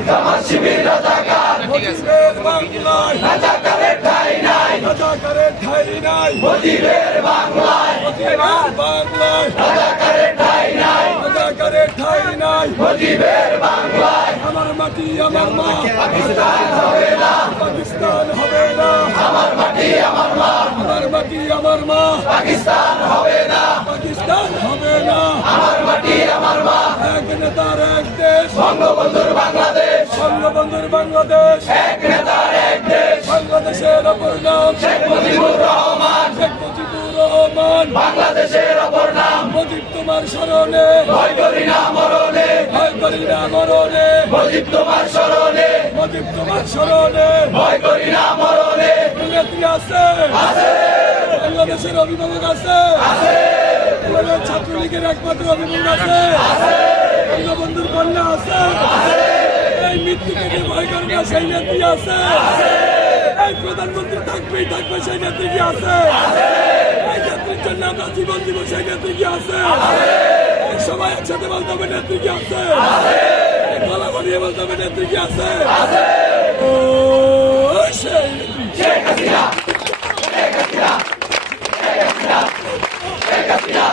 জামাত শিবির রাজাকার মুজিবের বাংলায় রাজাকারের ঠাঁই নাই রাজাকারের ঠাঁই নাই মুজিবের বাংলায় রাজাকারের ঠাঁই নাই রাজাকারের ঠাঁই নাই মুজিবের বাংলায় আমার মাটি আমার মা পাকিস্তান হবে না পাকিস্তান হবে না আমার মাটি আমার মা আমার মাটি আমার মা পাকিস্তান হবে না পাকিস্তান হবে না আমার মাটি আমার মা এক নেতার এক দেশ বঙ্গবন্ধুর বাংলাদেশ বঙ্গবন্ধুর বাংলাদেশ এক নেতার এক দেশ বাংলাদেশের অপর নাম শেখ মুজিবুর রহমান শেখ মুজিবুর রহমান বাংলাদেশের অপর নাম মুজিব তোমার স্মরণে ভয় করি না মরণে ভয় করি না মরণে মুজিব তোমার স্মরণে মুজিব তোমার স্মরণে ভয় করি না মরণে নেত্রী আছে আছে বাংলাদেশের অভিভাবক আছে আছে ছাত্রলীগের একমাত্র অভিভাবক আছে আছে বঙ্গবন্ধুর কন্যা আছে আছে এই মৃত্যুকে যে ভয় করে না সেই নেত্রী আছে আছে এই প্রধানমন্ত্রী থাকবেই থাকবে সেই নেত্রী কি আছে আছে এই নেত্রীর জন্য আমরা জীবন দিব সেই নেত্রী কি আছে আছে এই সবাই একসাথে বলতে হবে নেত্রী কি আছে আছে গলা বাড়িয়ে বলতে হবে নেত্রী কি আছে আছে ও সেই শেখ হাসিনা শেখ হাসিনা শেখ হাসিনা শেখ হাসিনা